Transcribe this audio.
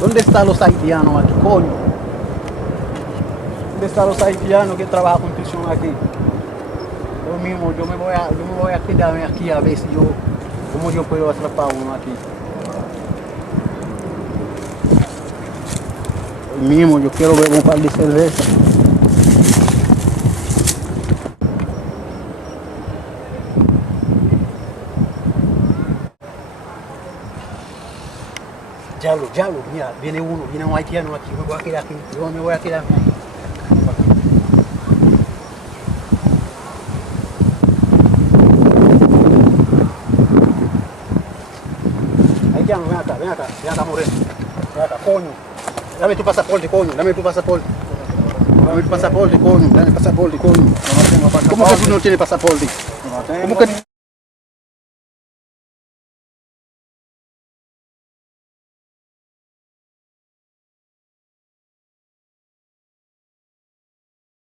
¿Dónde están los haitianos aquí, coño? ¿Dónde están los haitianos que trabajan construcción aquí? Yo mismo, yo me voy a quedarme aquí a ver si yo, cómo yo puedo atrapar uno aquí. Yo mismo, yo quiero beber un par de cerveza. Diablo, mira, viene un haitiano aquí, yo me voy a quedar aquí, yo me voy a quedar aquí. Haitiano, ven acá, moreno, ven acá, coño, dame tu pasaporte, coño, dame tu pasaporte, coño, dame el pasaporte, coño. No tengo pasaporte. ¿Cómo que tú no tienes pasaporte? No tengo. ¿Cómo que